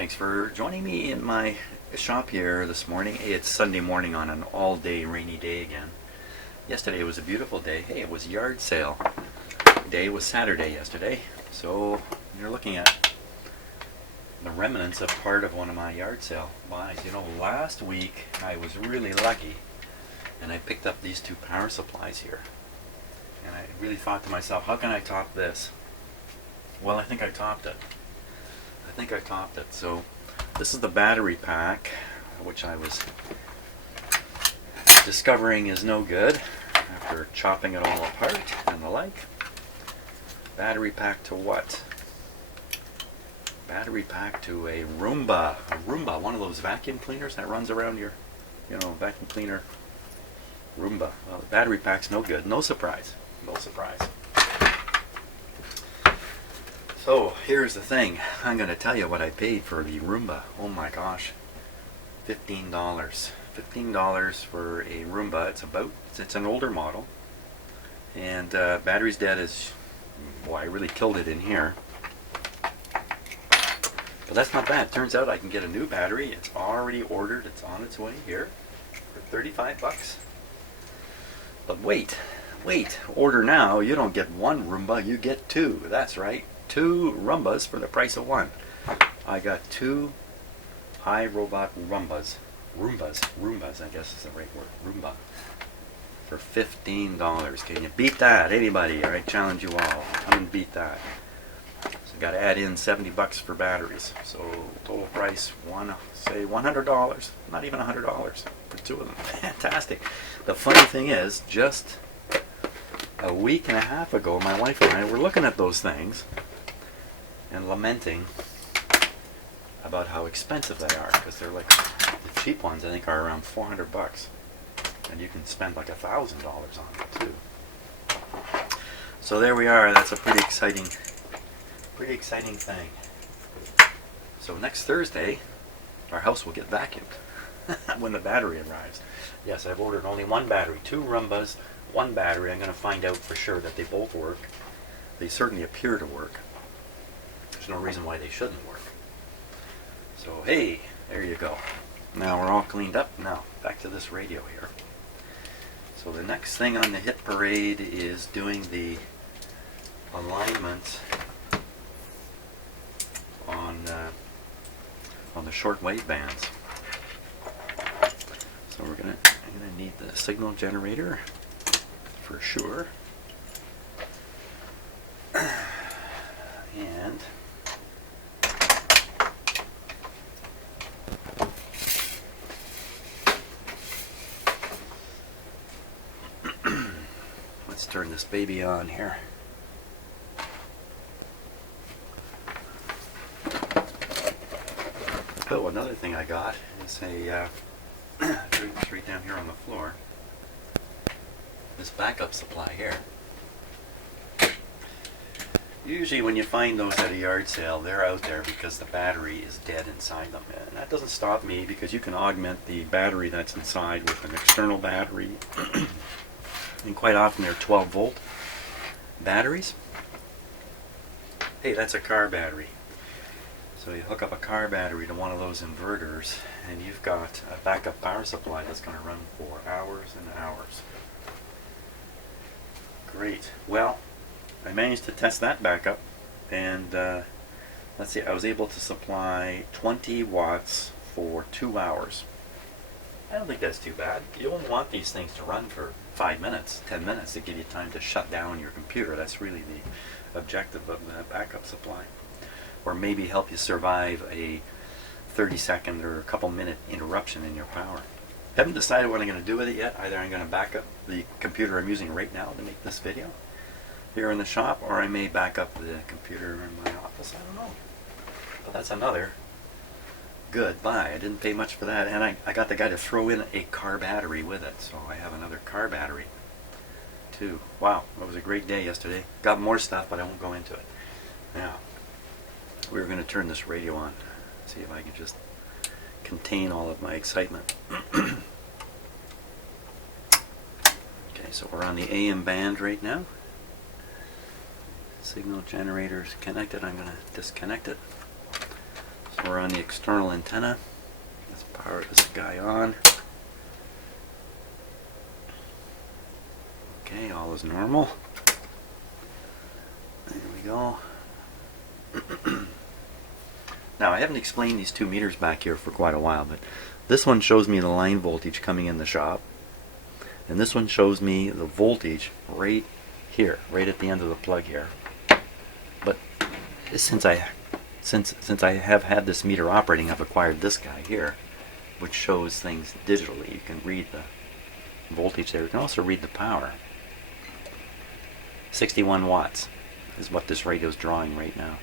Thanks for joining me in my shop here this morning. Hey, it's Sunday morning on an all-day rainy day again. Yesterday was a beautiful day. Hey, it was yard sale day. It was Saturday yesterday. So you're looking at the remnants of part of one of my yard sale buys. You know, last week I was really lucky and I picked up these two power supplies here. And I really thought to myself, how can I top this? Well, I think I topped it. So this is the battery pack, which I was discovering is no good after chopping it all apart and the like. Battery pack to what? Battery pack to a Roomba. A Roomba, one of those vacuum cleaners that runs around your, vacuum cleaner Roomba. Well, the battery pack's no good. No surprise. No surprise. So here's the thing. I'm going to tell you what I paid for the Roomba. Oh my gosh. $15. $15 for a Roomba. It's an older model. And battery's dead as, well, I really killed it in here. But that's not bad. Turns out I can get a new battery. It's already ordered. It's on its way here for 35 bucks. But wait. Order now. You don't get one Roomba. You get two. That's right. 2 Roombas for the price of one. I got 2 iRobot Roombas, I guess is the right word, Roomba, for $15. Can you beat that? Anybody? I challenge you all. Come and beat that. So got to add in 70 bucks for batteries. So total price, say $100, not even $100 for 2 of them. Fantastic. The funny thing is, just a week and a half ago, my wife and I were looking at those things and lamenting about how expensive they are, because they're like, the cheap ones I think are around 400 bucks, and you can spend like $1,000 on them too. So there we are. That's a pretty exciting thing. So next Thursday our house will get vacuumed when the battery arrives. Yes, I've ordered only one battery, 2 Roombas, 1 battery. I'm going to find out for sure that they both work. They certainly appear to work. There's no reason why they shouldn't work. So hey, there you go. Now we're all cleaned up. Now back to this radio here. So the next thing on the hit parade is doing the alignment on the shortwave bands. So I'm gonna need the signal generator for sure. And let's turn this baby on here. Oh, another thing I got is a right down here on the floor. This backup supply here. Usually when you find those at a yard sale, they're out there because the battery is dead inside them. And that doesn't stop me, because you can augment the battery that's inside with an external battery. And quite often they're 12-volt batteries. Hey, that's a car battery. So you hook up a car battery to one of those inverters and you've got a backup power supply that's going to run for hours and hours. Great. Well, I managed to test that backup, and let's see, I was able to supply 20 watts for 2 hours. I don't think that's too bad. You won't want these things to run for 5 minutes, 10 minutes to give you time to shut down your computer. That's really the objective of the backup supply. Or maybe help you survive a 30-second or a couple-minute interruption in your power. Haven't decided what I'm going to do with it yet. Either I'm going to back up the computer I'm using right now to make this video here in the shop, or I may back up the computer in my office. I don't know. But that's another good buy. I didn't pay much for that, and I got the guy to throw in a car battery with it, so I have another car battery too. Wow, it was a great day yesterday. Got more stuff, but I won't go into it. Now, we were going to turn this radio on, see if I can just contain all of my excitement. Okay, so we're on the AM band right now. Signal generator's connected. I'm going to disconnect it. We're on the external antenna. Let's power this guy on. Okay, all is normal. There we go. Now, I haven't explained these two meters back here for quite a while, but this one shows me the line voltage coming in the shop, and this one shows me the voltage right here, right at the end of the plug here. But since I have had this meter operating, I've acquired this guy here, which shows things digitally. You can read the voltage there. You can also read the power. 61 watts is what this radio is drawing right now.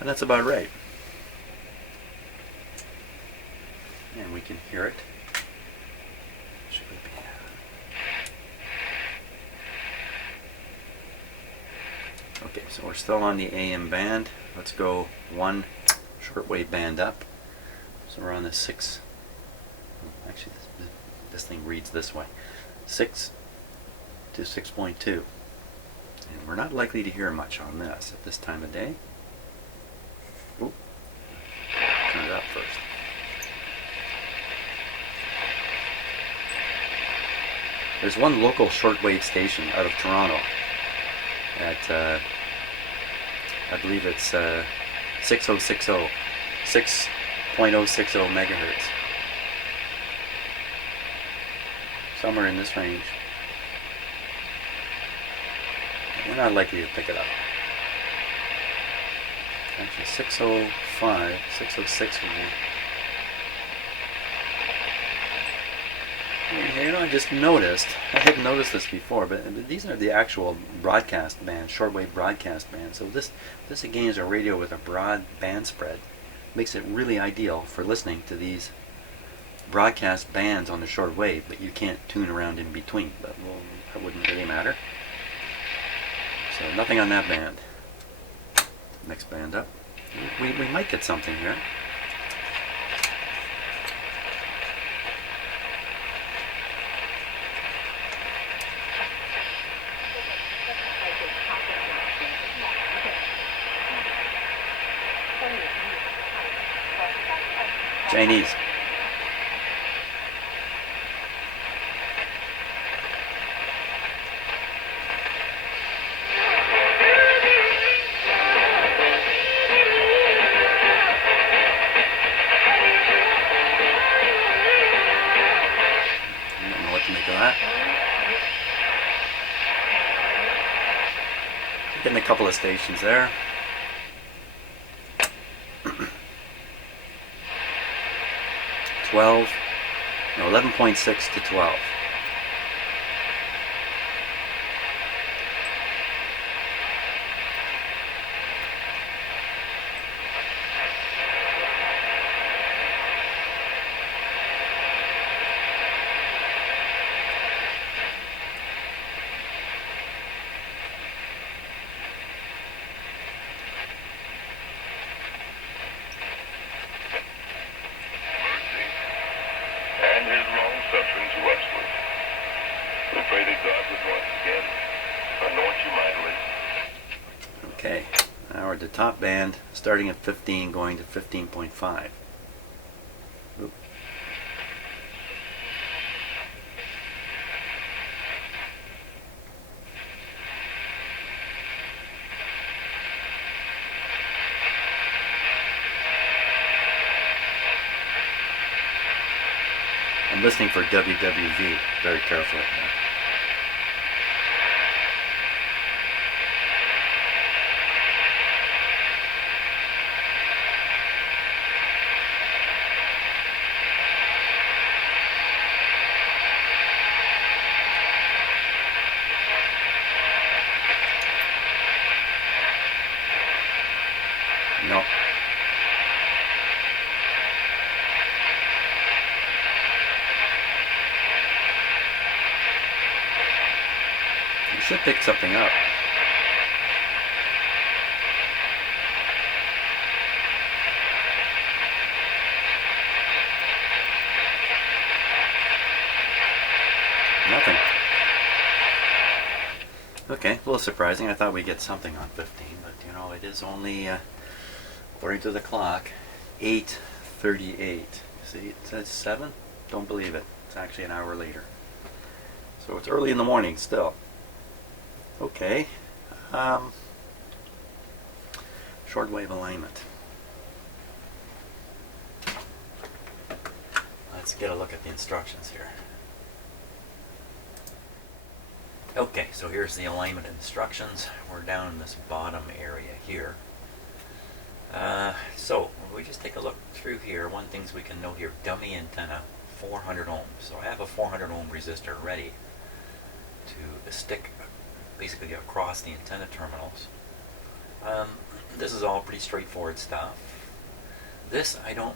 And that's about right. And we can hear it. Should we be... Okay, so we're still on the AM band. Let's go one shortwave band up. So we're on the 6. Actually, this thing reads this way. 6 to 6.2. And we're not likely to hear much on this at this time of day. Oop. Turn it up first. There's one local shortwave station out of Toronto at I believe it's 6060, 6.060 megahertz. Somewhere in this range. We're not likely to pick it up. Actually, 605, 606 would be. You know, I just noticed, I hadn't noticed this before, but these are the actual broadcast bands, shortwave broadcast bands. So this again is a radio with a broad band spread. Makes it really ideal for listening to these broadcast bands on the shortwave, but you can't tune around in between. But well, that wouldn't really matter. So nothing on that band. Next band up. We might get something here. Chinese. Getting a couple of stations there. 12, no, 11.6 to 12. Okay, now we're at the top band, starting at 15, going to 15.5. Oop. I'm listening for WWV very carefully. No. You should pick something up. Nothing. Okay, a little surprising. I thought we'd get something on 15, but you know, it is only, according to the clock, 8:38. See, it says 7? Don't believe it. It's actually an hour later. So it's early in the morning still. Okay. Shortwave alignment. Let's get a look at the instructions here. Okay, so here's the alignment instructions. We're down in this bottom area here. So we just take a look through here. One things we can note here: dummy antenna, 400 ohms. So I have a 400 ohm resistor ready to stick basically across the antenna terminals. This is all pretty straightforward stuff. This, I don't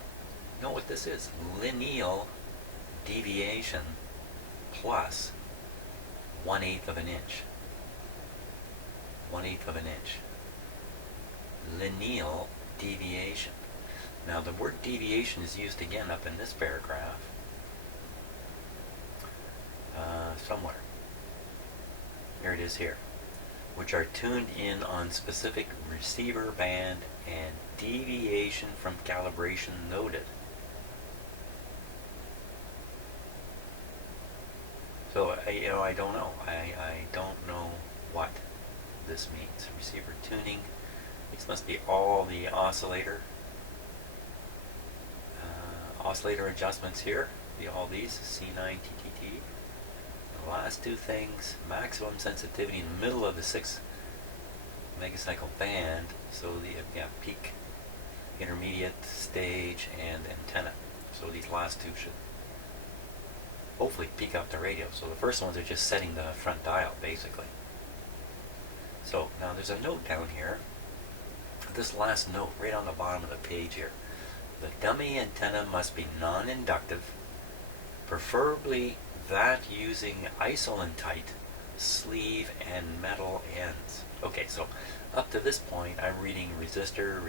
know what this is. Lineal deviation plus 1/8 of an inch. 1/8 of an inch. Lineal deviation. Now the word deviation is used again up in this paragraph. Somewhere. Here it is here. Which are tuned in on specific receiver band and deviation from calibration noted. So I don't know. I don't know what this means. Receiver tuning. These must be all the oscillator adjustments here. Be all these C9 TTT. The last two things: maximum sensitivity in the middle of the 6 megacycle band. So the peak, intermediate, stage, and antenna. So these last two should hopefully peak up the radio. So the first ones are just setting the front dial, basically. So now there's a note down here. This last note right on the bottom of the page here. The dummy antenna must be non-inductive, preferably that using isolantite sleeve and metal ends. Okay, so up to this point I'm reading resistor,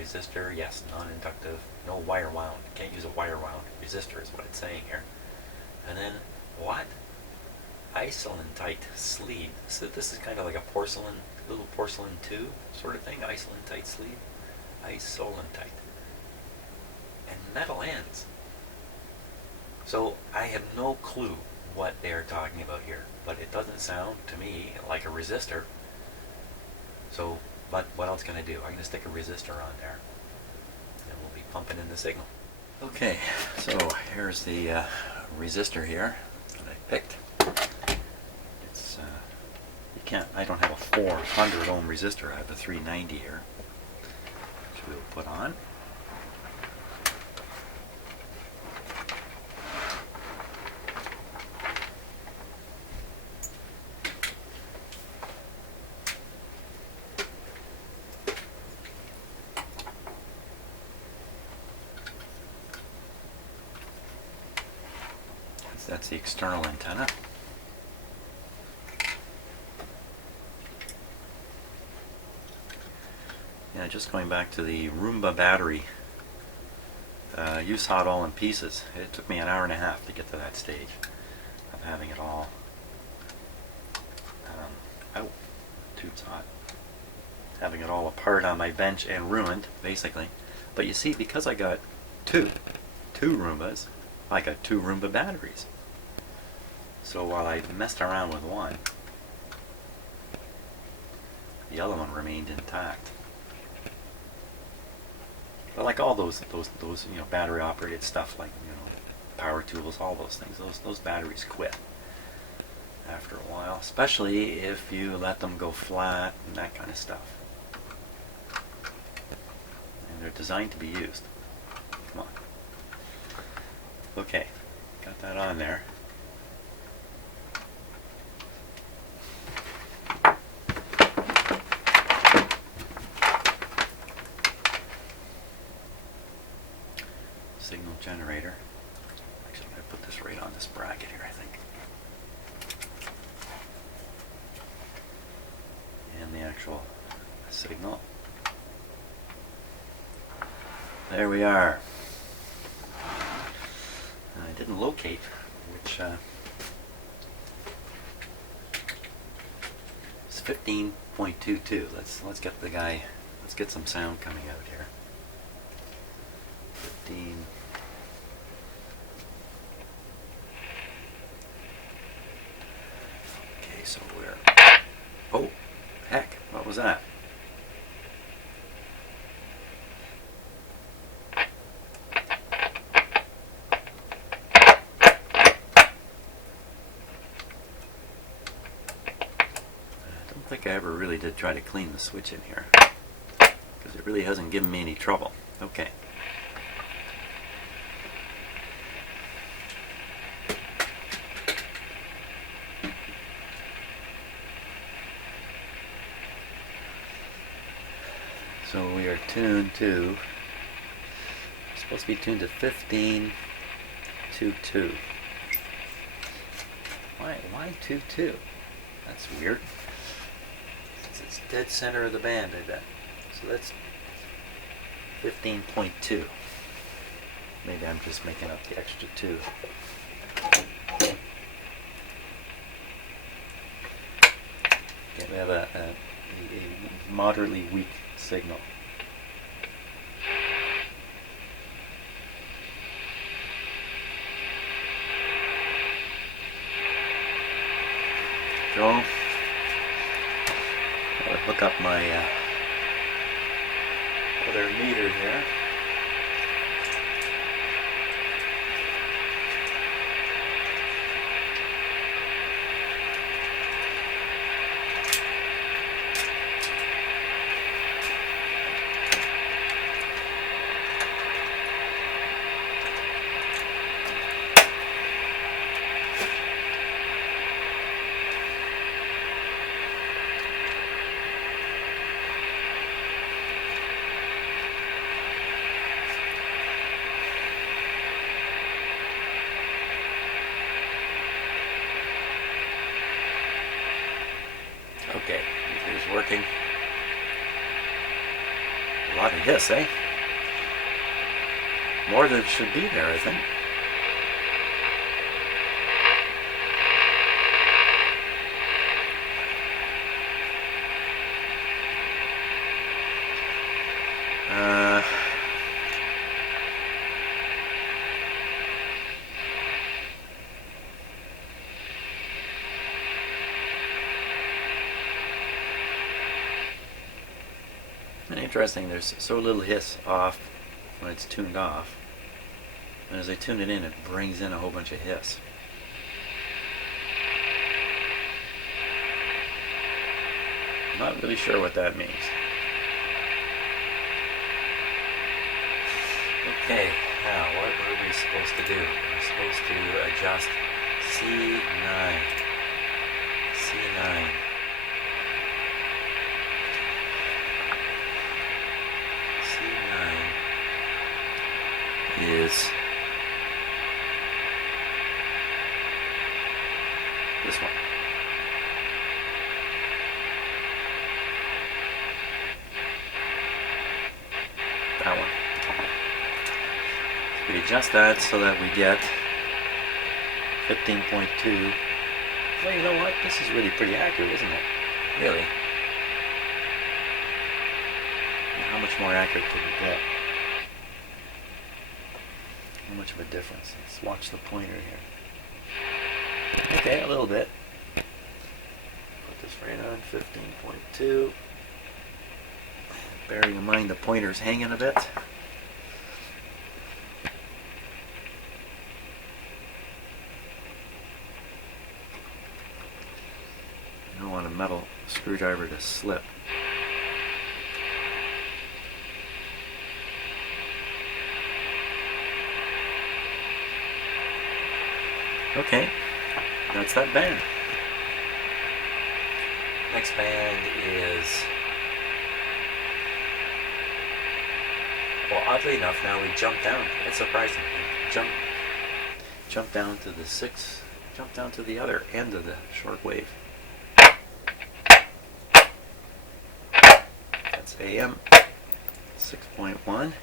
yes, non-inductive, no wire wound. Can't use a wire wound resistor is what it's saying here. And then what? Isolantite sleeve. So this is kind of like a little porcelain tube sort of thing. Isolantite sleeve. Isolantite. And metal ends. So I have no clue what they are talking about here, but it doesn't sound to me like a resistor. So, but what else can I do? I'm going to stick a resistor on there, and we'll be pumping in the signal. Okay, so here's the resistor here that I picked. It's I don't have a 400 ohm resistor. I have a 390 here, which we'll put on. That's the external antenna. Yeah, just going back to the Roomba battery. You saw it all in pieces. It took me an hour and a half to get to that stage of having it all out. Tube's hot. Having it all apart on my bench and ruined, basically. But you see, because I got two Roombas, I got 2 Roomba batteries. So while I messed around with one, the other one remained intact. But like all those battery operated stuff, like power tools, all those things, those batteries quit after a while, especially if you let them go flat and that kind of stuff. And they're designed to be used. Come on. Okay, got that on there. Signal generator. Actually, I'm going to put this right on this bracket here, I think. And the actual signal. There we are. I didn't locate which 15.22. Let's get the guy. Let's get some sound coming out here. 15. Okay, so we're. Oh, heck! What was that? I don't think I ever really did try to clean the switch in here, because it really hasn't given me any trouble. Okay. So we are tuned to, supposed to be tuned to 15.22. Why 2.2? That's weird. It's dead center of the band, I bet. So that's 15.2. Maybe I'm just making up the extra 2. Okay, we have a moderately weak signal. So, I'll hook up my other meter here. Okay, meter's working. A lot of hiss, eh? More than should be there, I think. Interesting, there's so little hiss off when it's tuned off, and as I tune it in, it brings in a whole bunch of hiss. I'm not really sure what that means. Okay, now what are we supposed to do? We're supposed to adjust C9. C9. Is this one. That one. So we adjust that so that we get 15.2. Well, you know what? This is really pretty accurate, isn't it? Really. How much more accurate could we get? How much of a difference? Let's watch the pointer here. Okay, a little bit. Put this right on 15.2. Bearing in mind the pointer's hanging a bit. You don't want a metal screwdriver to slip. Okay, that's that band. Next band is, well, oddly enough, now we jump down. It's surprising. Jump down to the jump down to the other end of the shortwave. That's AM 6.1.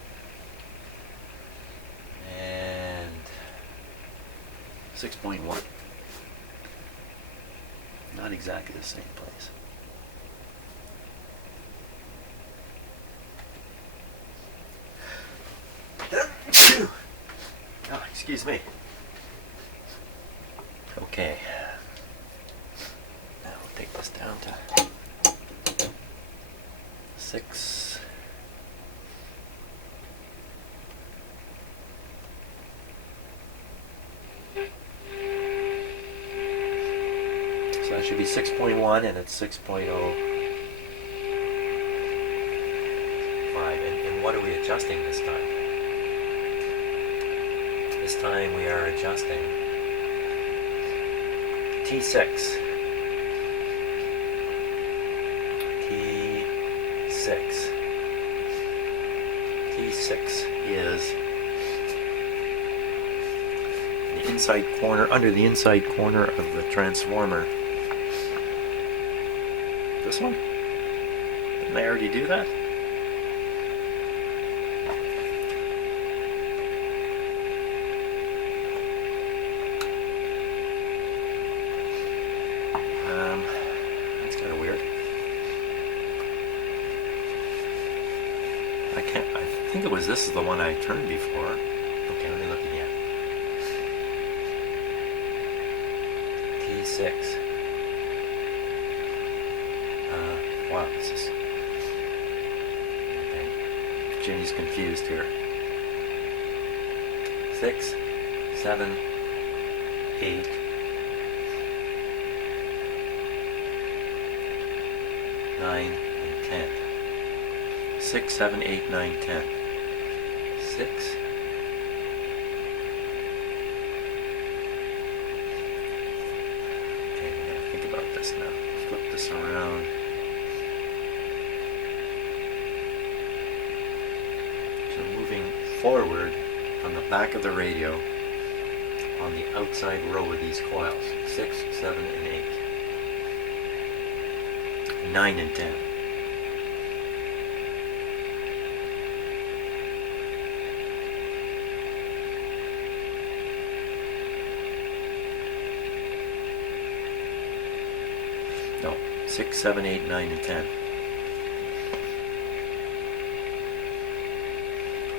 And 6.1. Not exactly the same place. Excuse me. Okay. Now we'll take this down to 6. So that should be 6.1 and it's 6.05. And what are we adjusting this time? This time we are adjusting T6. T6 is the inside corner, under the inside corner of the transformer. This one? Didn't I already do that? That's kind of weird. I think it was this is the one I turned before. Okay, let me look again. T6. Wow, this is... Okay. Jimmy's confused here. 6, 7, 8. 9 and 10. 6, 7, 8, 9, 10. 6. Okay, we gotta think about this now. Flip this around. So moving forward on the back of the radio on the outside row of these coils. 6, 7, and 8. 9 and 10. No, 6, 7, 8, 9, and 10.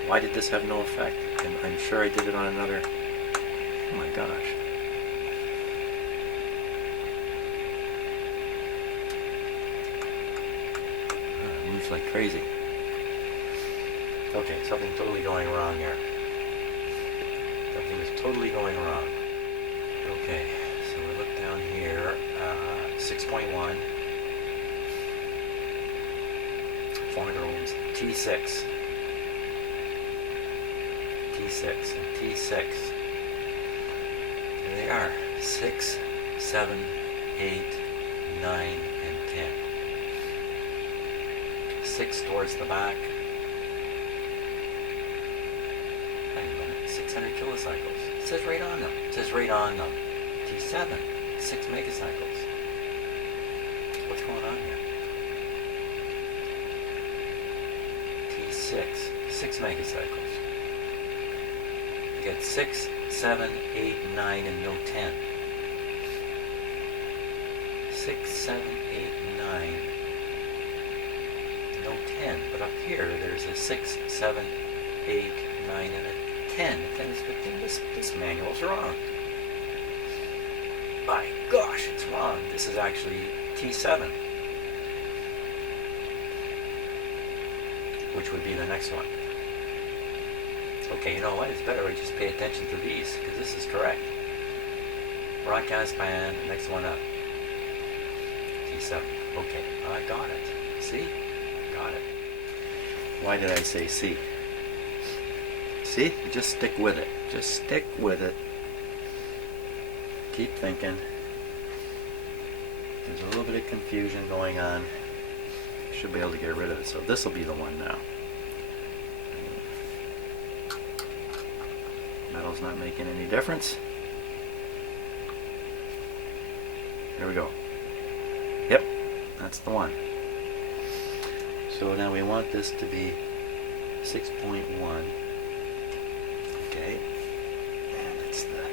Why did this have no effect? And I'm sure I did it on another. Oh my gosh. Moves like crazy. Okay, something totally going wrong here. Something is totally going wrong. Okay, so we look down here. 6.1. 400 ohms. T6. T6 and T6. There they are. 6, 7, 8, 9, and 10. 6 towards the back. Hang on a minute. 600 kilocycles. It says right on them. It says right on them. T7. 6 megacycles. What's going on here? T6. 6 megacycles. You get 6, 7, 8, 9, and no 10. 6, 7, 8, 9, no 10. But up here, there's a 6, 7, 8, 9, and a 10. This manual's wrong. My gosh, it's wrong. This is actually T7, which would be the next one. Okay, you know what? It's better I just pay attention to these, because this is correct. Broadcast band, next one up. T7. Okay, I got it. See? Got it. Why did I say C? See? You just stick with it. Just stick with it. Keep thinking. There's a little bit of confusion going on. Should be able to get rid of it. So this will be the one now. Metal's not making any difference. There we go. Yep, that's the one. So now we want this to be 6.1. Okay. And it's the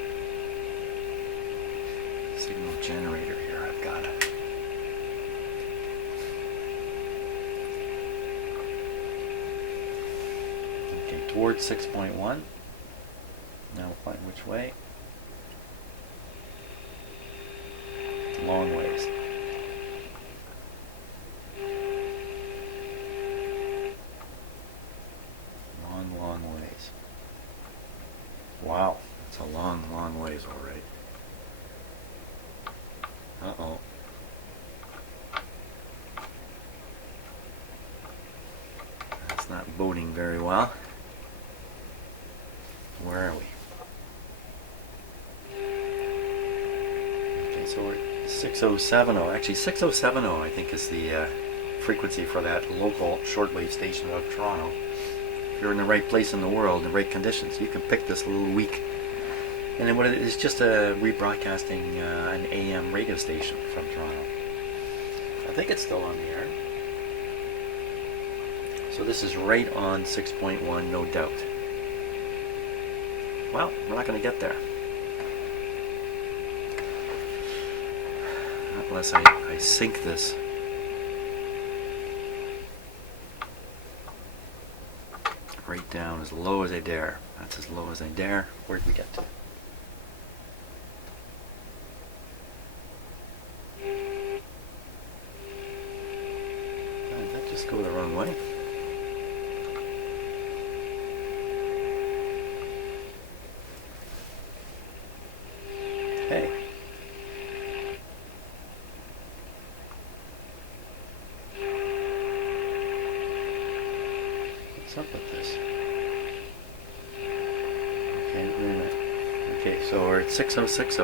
signal generator here. I've got it. Okay, towards 6.1. Now we'll find which way. Long ways. Long ways. Wow, it's a long ways, all right. Uh-oh. That's not boding very well. Where are we? Okay, so we're 6070. Actually, 6070 I think is the frequency for that local shortwave station out of Toronto. If you're in the right place in the world, the right conditions, you can pick this little weak. And then what it is, just rebroadcasting an AM radio station from Toronto. I think it's still on the air. So this is right on 6.1, no doubt. Well, we're not going to get there. Unless I sync this. Right down as low as I dare. That's as low as I dare. Where'd we get to? Did that just go the wrong way? Hey. What's up with this? Okay, wait a minute. Okay, so we're at 6060.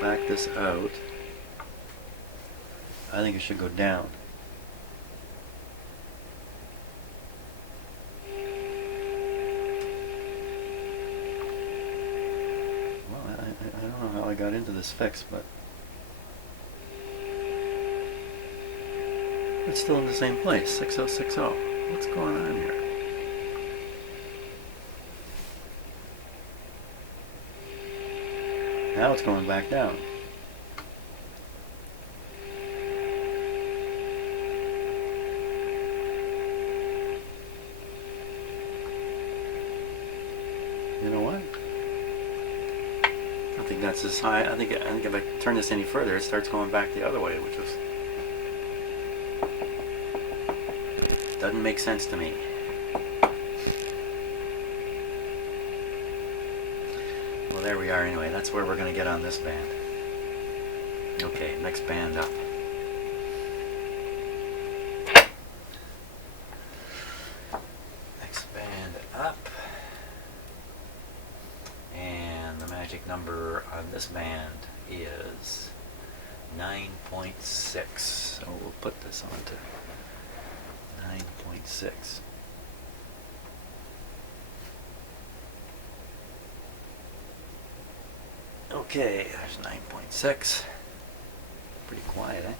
Back this out. I think it should go down. Well, I don't know how I got into this fix, but it's still in the same place, 6060. What's going on here? Now it's going back down. You know what? I think that's as high. I think if I turn this any further, it starts going back the other way, which doesn't make sense to me. Well, there we are anyway. That's where we're going to get on this band. Okay, next band up. Next band up. And the magic number on this band is 9.6. So we'll put this on to 9.6. Okay, there's 9.6. Pretty quiet, eh?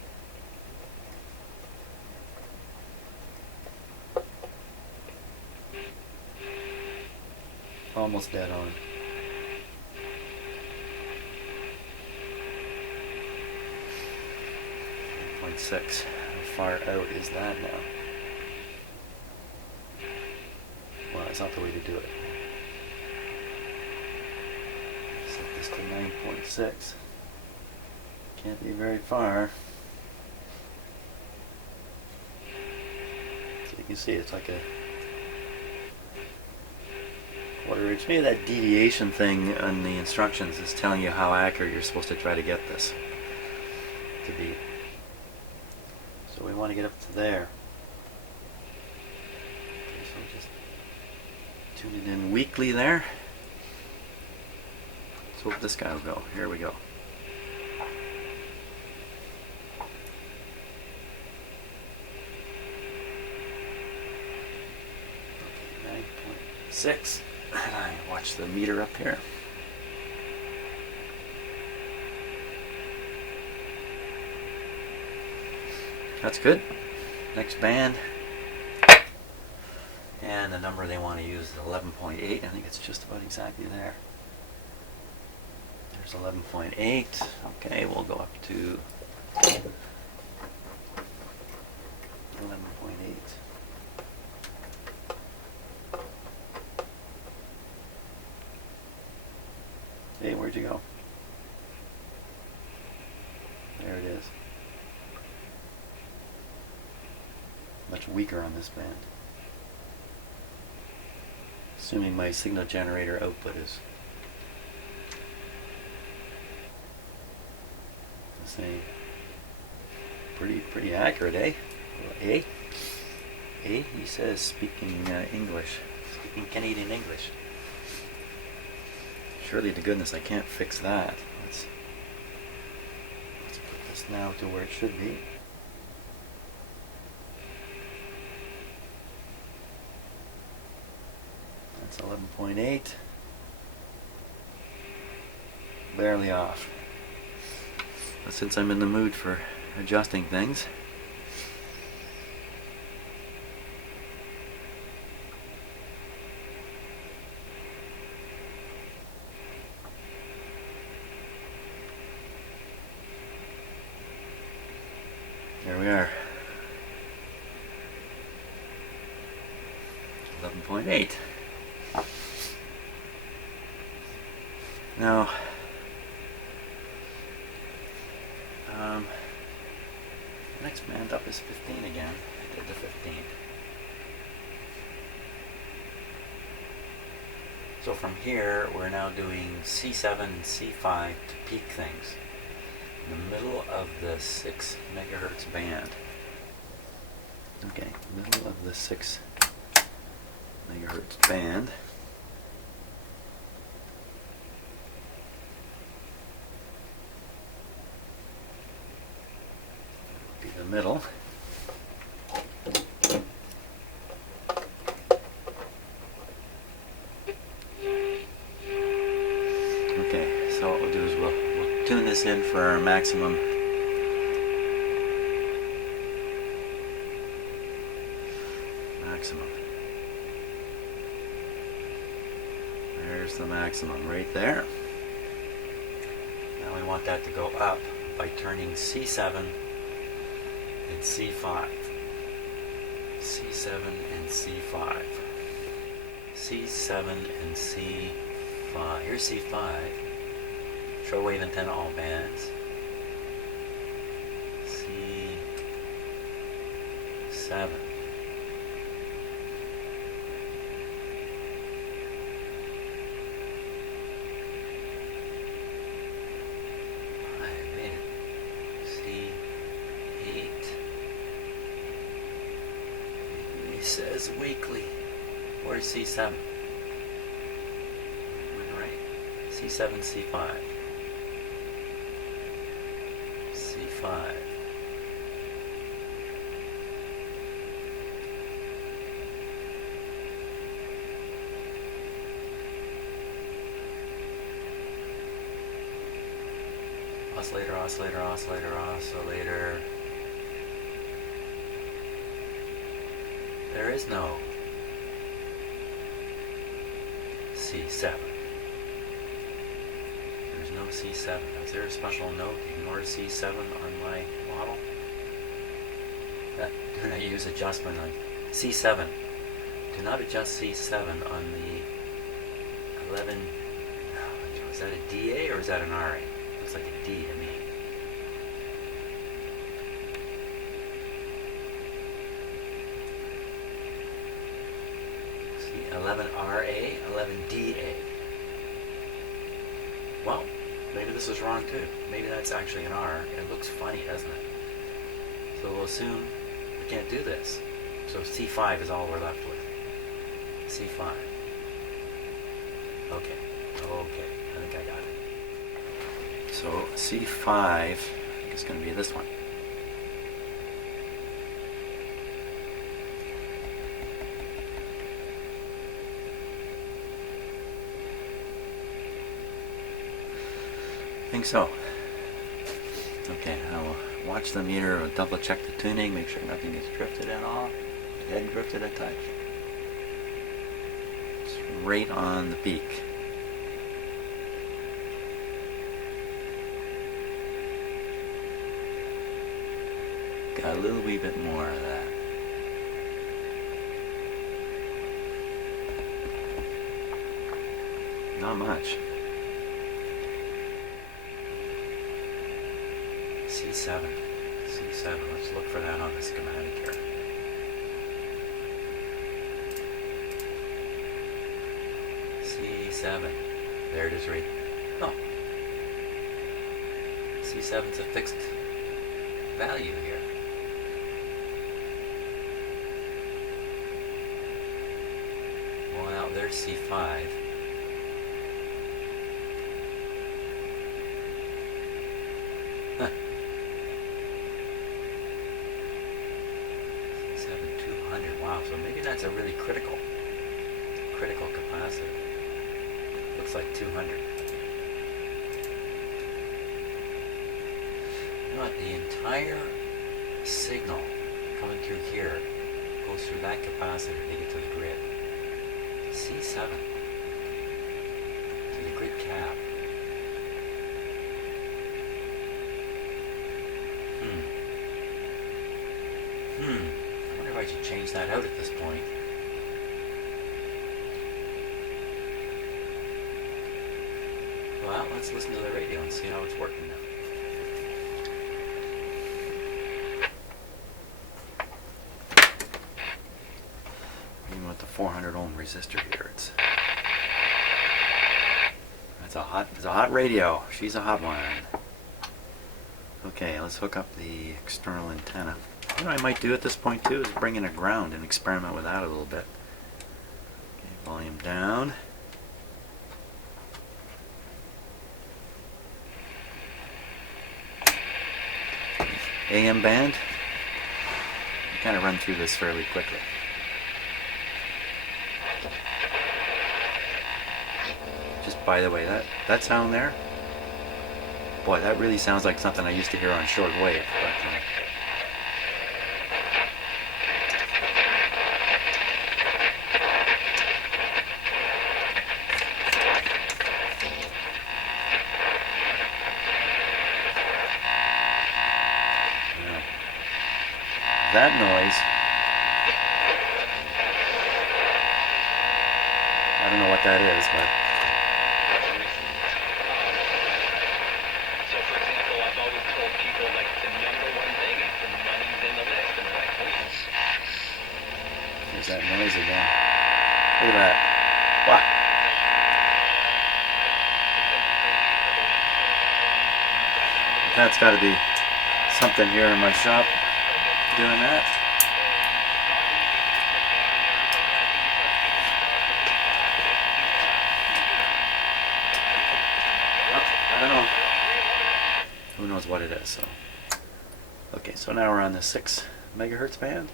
Almost dead on. 9.6. How far out is that now? Well, it's not the way to do it. Set this to 9.6. Can't be very far. So you can see it's like a quarter inch. Maybe that deviation thing on the instructions is telling you how accurate you're supposed to try to get this to be. So we want to get up to there. Okay, so just tune it in weakly there. Let's hope this guy will go. Here we go. Okay, 9.6. And I watch the meter up here. That's good. Next band. And the number they want to use is 11.8. I think it's just about exactly there. There's 11.8. Okay, we'll go up to 11.8. Where'd you go? There it is. Much weaker on this band. Assuming my signal generator output is the same. Pretty accurate, eh? Eh? Eh? He says speaking English. Speaking Canadian English. Surely to goodness I can't fix that. Let's put this now to where it should be. That's 11.8. Barely off. But since I'm in the mood for adjusting things, there we are. 11.8. Now, next band up is 15 again. I did the 15. So from here, we're now doing C7 and C5 to peak things. In the middle of the 6 megahertz band. Okay, middle of the 6 megahertz band. Be the middle. Okay, so what we'll do is we'll tune this in for our maximum There's the maximum right there. Now we want that to go up by turning C7 and C5. C7 and C5. C7 and C5. Here's C5. Shortwave antenna, all bands. C7. Says weekly. Where's C7? Right. C7, C5. C5. Oscillator, oscillator, oscillator, oscillator. There is no C7. There's no C7. Is there a special note? Ignore C7 on my model? Do not use adjustment on C7. Do not adjust C7 on the 11. Is that a DA or is that an RA? Looks like a D to me. 11RA, 11DA. Well, maybe this is wrong too. Maybe that's actually an R. It looks funny, doesn't it? So we'll assume we can't do this. So C5 is all we're left with. C5. Okay. Okay. I think I got it. So C5, I think it's going to be this one. I think so. Okay, I will watch the meter, double check the tuning, make sure nothing gets drifted at all. Head drifted a touch. It's right on the peak. Got a little wee bit more of that. Not much. C7. C7, let's look for that on the schematic here. C7. There it is right. Oh. C7's a fixed value here. Well, now there's C5. Huh. C7 200. Wow, so maybe that's a really critical capacitor. Looks like 200. You know what? The entire signal coming through here goes through that capacitor to get to the grid. C7 to the grid cap. I wonder if I should change that out at this point. Well, let's listen to the radio and see how it's working now. Even with the 400 ohm resistor here, it's a hot radio. She's a hot one. Okay, let's hook up the external antenna. You know what I might do at this point too is bring in a ground and experiment with that a little bit. Okay, volume down. AM band. Kind of run through this fairly quickly. Just by the way, that sound there, boy, that really sounds like something I used to hear on shortwave. That noise, I don't know what that is, but so for example, I've always told people like the number one thing is the money's in the list, and they're like, there's that noise again. Look at that. What? That's got to be something here in my shop doing that. Well, I don't know. Who knows what it is, so. Okay, so now we're on the 6 megahertz band.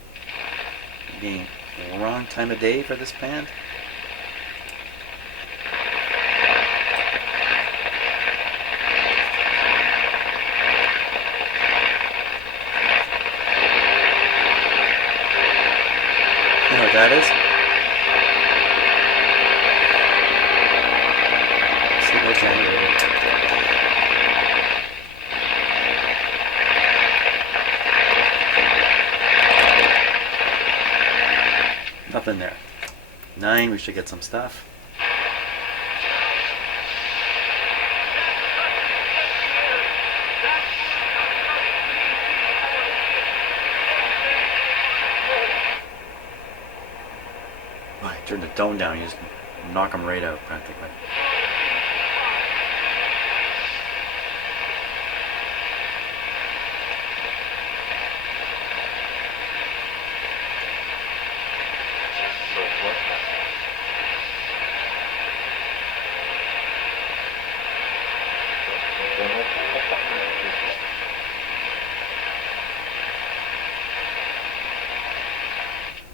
Again, wrong time of day for this band. You know what that is? Signal generator. Nothing there. 9, we should get some stuff. Turn the tone down, you just knock them right out practically.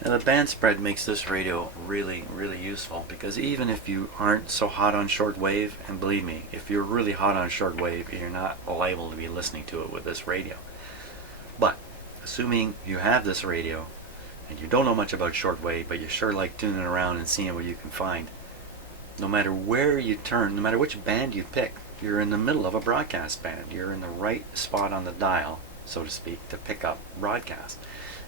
Now the band spread makes this radio really, really useful, because even if you aren't so hot on shortwave, and believe me, if you're really hot on shortwave, you're not liable to be listening to it with this radio. But assuming you have this radio and you don't know much about shortwave, but you sure like tuning around and seeing what you can find, no matter where you turn, no matter which band you pick, you're in the middle of a broadcast band. You're in the right spot on the dial, so to speak, to pick up broadcast.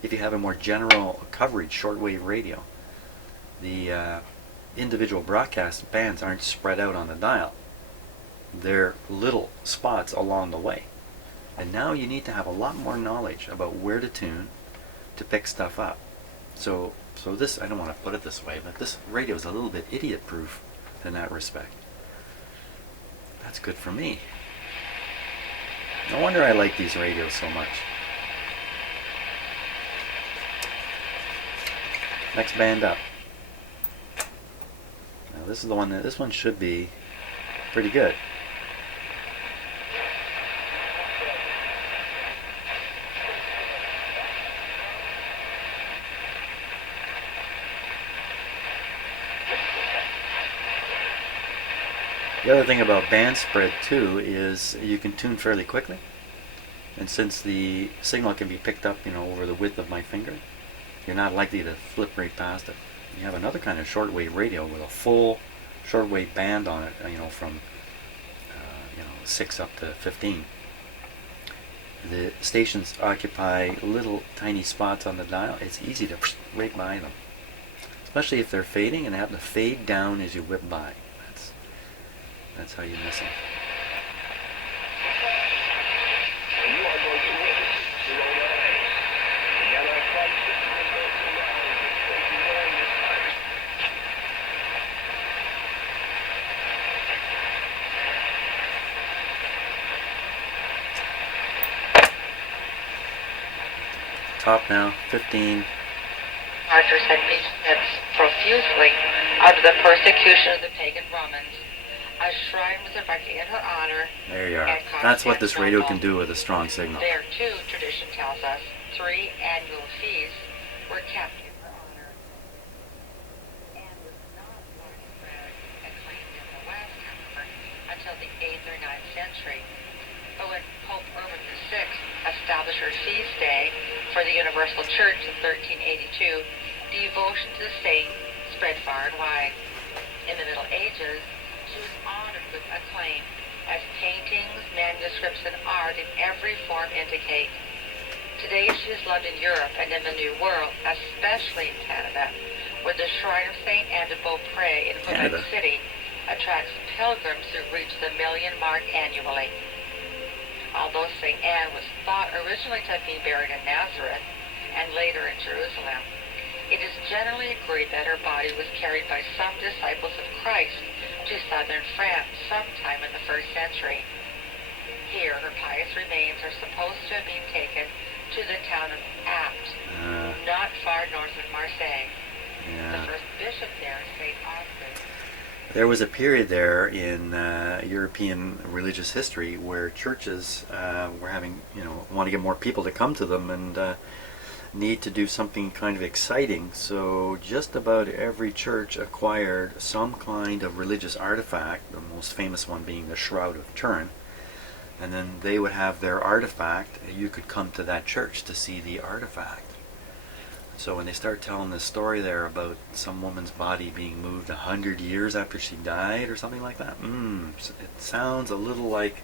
If you have a more general coverage shortwave radio, the individual broadcast bands aren't spread out on the dial. They're little spots along the way. And now you need to have a lot more knowledge about where to tune to pick stuff up. So this, I don't want to put it this way, but this radio is a little bit idiot-proof in that respect. That's good for me. No wonder I like these radios so much. Next band up. Now this is the one that, this one should be pretty good. The other thing about band spread too is you can tune fairly quickly, and since the signal can be picked up, over the width of my finger, you're not likely to flip right past it. You have another kind of shortwave radio with a full shortwave band on it, from 6 up to 15. The stations occupy little tiny spots on the dial. It's easy to right by them, especially if they're fading and happen to fade down as you whip by. That's how you miss them. Top now, 15. Martyrs had been profusely out of the persecution of the pagan Romans. A shrine was erected in her honor. There you are. That's what this radio can do with a strong signal. There, too, tradition tells us, 3 annual feasts were kept in her honor. And was not widespread acclaimed in the West, however, until the 8th or 9th century. But when Pope Urban VI established her feast day for the Universal Church in 1382, devotion to the saint spread far and wide. In the Middle Ages, she was honored with acclaim, as paintings, manuscripts, and art in every form indicate. Today she is loved in Europe and in the New World, especially in Canada, where the Shrine of St. Anne de Beaupré in Quebec City attracts pilgrims who reach the 1 million mark annually. Although St. Anne was thought originally to have been buried in Nazareth and later in Jerusalem, it is generally agreed that her body was carried by some disciples of Christ to southern France sometime in the 1st century. Here, her pious remains are supposed to have been taken to the town of Apt, not far north of Marseille. The first bishop there, St. Austin. There was a period there in European religious history where churches were having, want to get more people to come to them and need to do something kind of exciting. So just about every church acquired some kind of religious artifact, the most famous one being the Shroud of Turin. And then they would have their artifact. You could come to that church to see the artifact. So when they start telling this story there about some woman's body being moved 100 years after she died or something like that, it sounds a little like,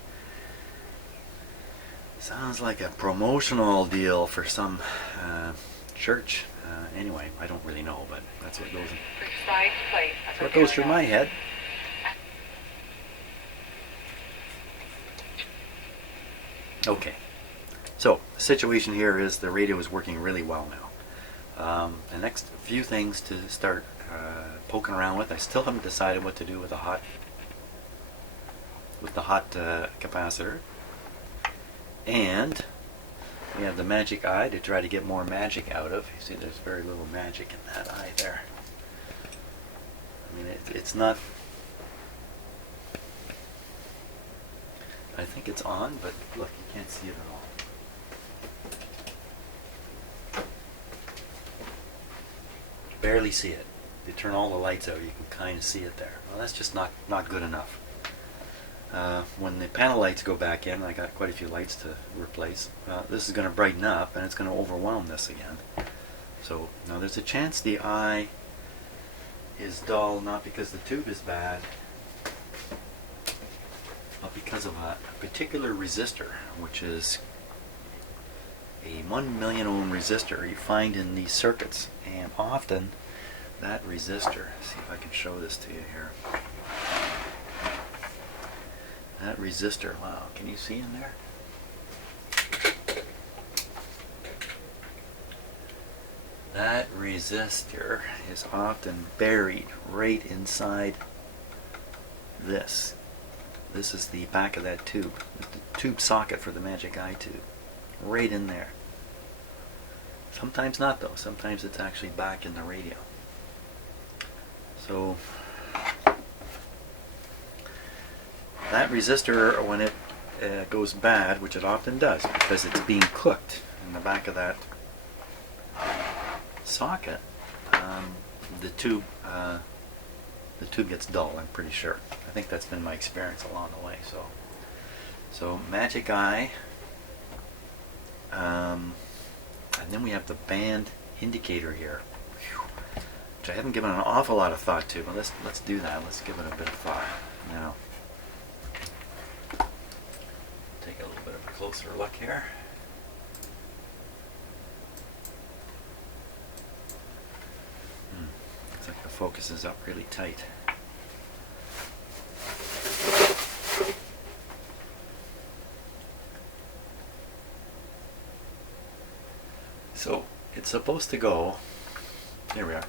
a promotional deal for some church. Anyway, I don't really know, but that's what goes through my head. Okay, so the situation here is the radio is working really well now. The next few things to start poking around with. I still haven't decided what to do with the hot capacitor, and we have the magic eye to try to get more magic out of. You see, there's very little magic in that eye there. I mean, it's not. I think it's on, but look, you can't see it at all. Barely see it. If you turn all the lights out, you can kind of see it there. Well, that's just not good enough. When the panel lights go back in, I got quite a few lights to replace. This is going to brighten up, and it's going to overwhelm this again. So now there's a chance the eye is dull, not because the tube is bad, but because of a particular resistor, which is a 1 million ohm resistor you find in these circuits. And often that resistor, see if I can show this to you here. That resistor, wow, can you see in there? That resistor is often buried right inside this. This is the back of that tube, the tube socket for the Magic Eye tube, right in there. Sometimes not though, sometimes it's actually back in the radio. So that resistor, when it goes bad, which it often does because it's being cooked in the back of that socket, the tube gets dull, I'm pretty sure. I think that's been my experience along the way. So Magic Eye, and then we have the band indicator here, which I haven't given an awful lot of thought to, but let's do that. Let's give it a bit of thought now. Take a little bit of a closer look here. Looks like the focus is up really tight. So it's supposed to go, here we are,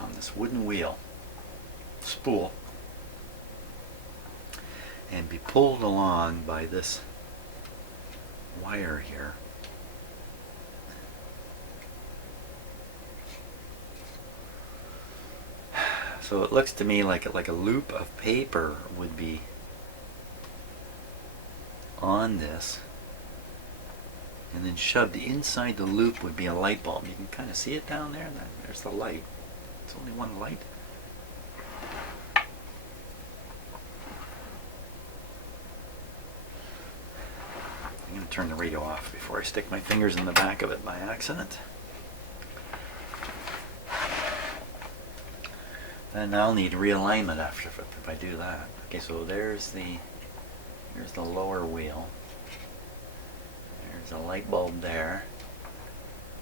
on this wooden wheel, spool, and be pulled along by this wire here. So it looks to me like a loop of paper would be on this, and then shoved inside the loop would be a light bulb. You can kind of see it down there. There's the light. It's only one light. I'm going to turn the radio off before I stick my fingers in the back of it by accident. And I'll need realignment after if I do that. Okay, so here's the lower wheel. There's a light bulb there.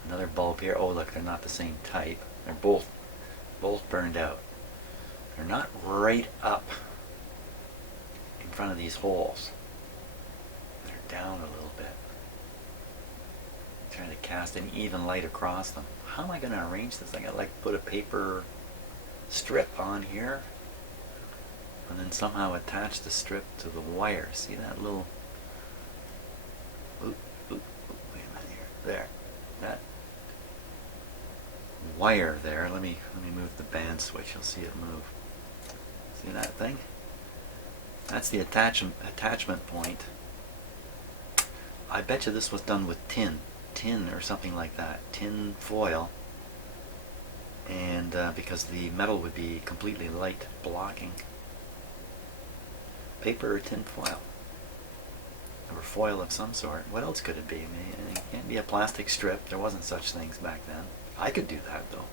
Another bulb here. Oh look, they're not the same type. They're both burned out. They're not right up in front of these holes. They're down a little bit. I'm trying to cast an even light across them. How am I going to arrange this? I got to like put a paper strip on here and then somehow attach the strip to the wire. See that little wait a minute here. There. That wire there. Let me move the band switch. You'll see it move. See that thing? That's the attachment point. I bet you this was done with tin or something like that. Tin foil. And because the metal would be completely light blocking. Paper or tin foil. Or foil of some sort. What else could it be? I mean, it can't be a plastic strip. There wasn't such things back then. I could do that though.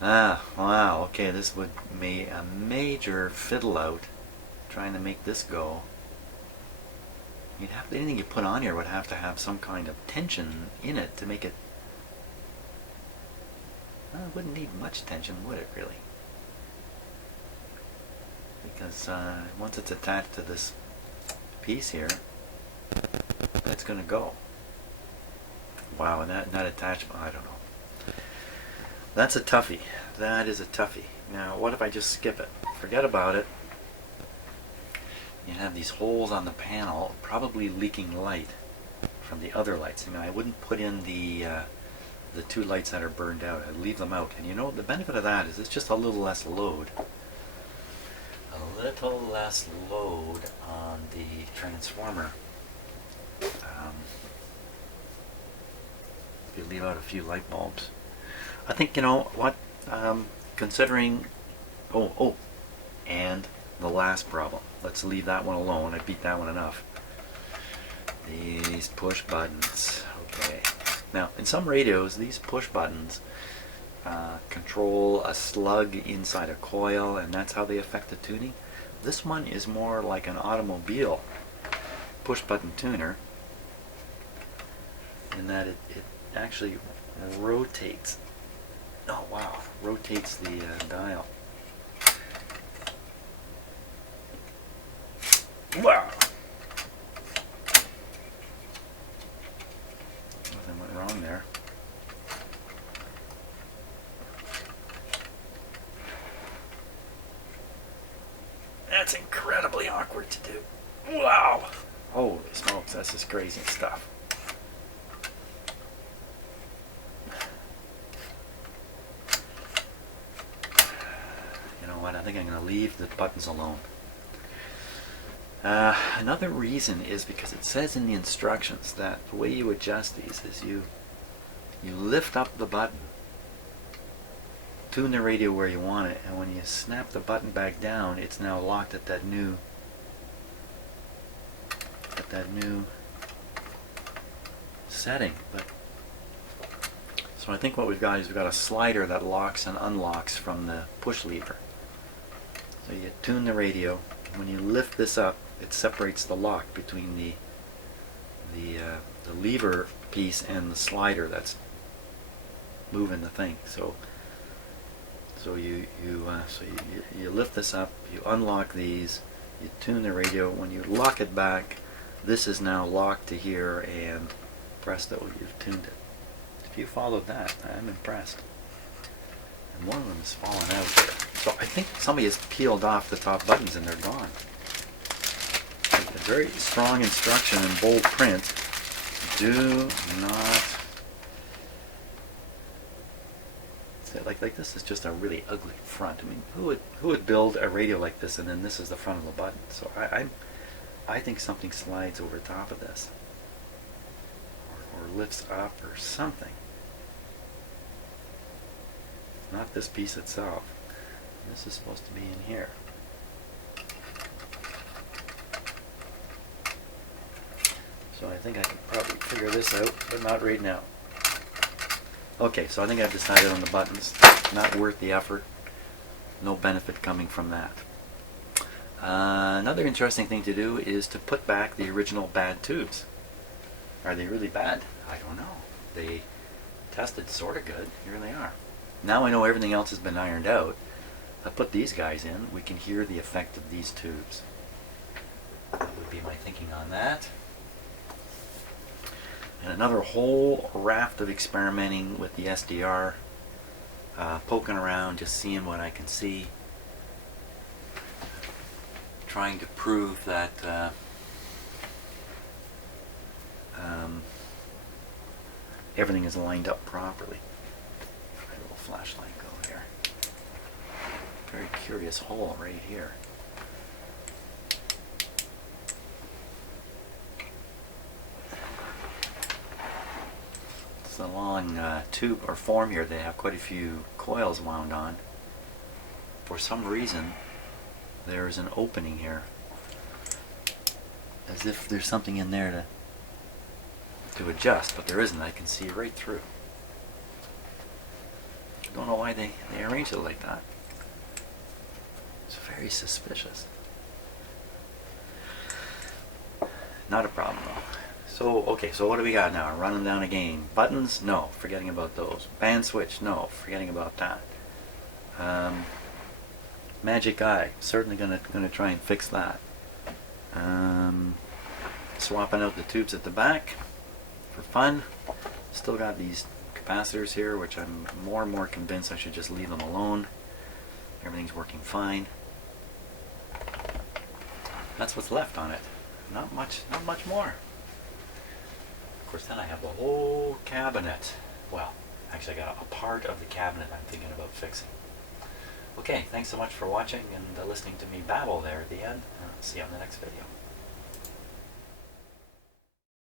Ah, wow, okay, this would be a major fiddle out trying to make this go. You'd have to, anything you put on here would have to have some kind of tension in it to make it. Well, it wouldn't need much tension, would it really? Because once it's attached to this piece here, it's going to go. Wow, and that attachment, I don't know. That's a toughie. That is a toughie. Now, what if I just skip it? Forget about it. You have these holes on the panel, probably leaking light from the other lights. I mean, I wouldn't put in the 2 lights that are burned out. I'd leave them out. And you know, the benefit of that is it's just a little less load. A little less load on the transformer. If you leave out a few light bulbs. I think, you know what, considering, and the last problem. Let's leave that one alone. I beat that one enough. These push buttons. Okay. Now, in some radios, these push buttons control a slug inside a coil, and that's how they affect the tuning. This one is more like an automobile push button tuner, in that it actually rotates. Oh wow, rotates the dial. Wow. That's incredibly awkward to do. Wow. Holy smokes, this is crazy stuff. You know what? I think I'm going to leave the buttons alone. Another reason is because it says in the instructions that the way you adjust these is you lift up the button, tune the radio where you want it, and when you snap the button back down, it's now locked at that new setting. But so I think what we've got is we've got a slider that locks and unlocks from the push lever. So you tune the radio. When you lift this up, it separates the lock between the lever piece and the slider that's moving the thing. So you lift this up, you unlock these, you tune the radio. When you lock it back, this is now locked to here, and presto, you've tuned it. If you followed that, I'm impressed. And one of them is falling out there. So I think somebody has peeled off the top buttons and they're gone. A very strong instruction in bold print. Do not... Like this is just a really ugly front. I mean, who would build a radio like this and then this is the front of the button? So I think something slides over top of this, or lifts up or something. Not this piece itself. This is supposed to be in here. So I think I can probably figure this out, but not right now. Okay, so I think I've decided on the buttons. Not worth the effort. No benefit coming from that. Another interesting thing to do is to put back the original bad tubes. Are they really bad? I don't know. They tested sort of good. Here they are. Now I know everything else has been ironed out. If I put these guys in, we can hear the effect of these tubes. That would be my thinking on that. And another whole raft of experimenting with the SDR, poking around, just seeing what I can see, trying to prove that everything is lined up properly. Try a little flashlight go here. Very curious hole right here. A long tube or form here. They have quite a few coils wound on. For some reason there is an opening here, as if there's something in there to adjust, but there isn't. I can see right through. Don't know why they arranged it like that. It's very suspicious. Not a problem though. So, okay, so what do we got now? Running down again. Buttons? No, forgetting about those. Band switch? No, forgetting about that. Magic eye, certainly gonna try and fix that. Swapping out the tubes at the back for fun. Still got these capacitors here, which I'm more and more convinced I should just leave them alone. Everything's working fine. That's what's left on it. Not much more. Of course, then I have the whole cabinet. Well, actually I got a part of the cabinet I'm thinking about fixing. Okay, thanks so much for watching and listening to me babble there at the end. See you on the next video.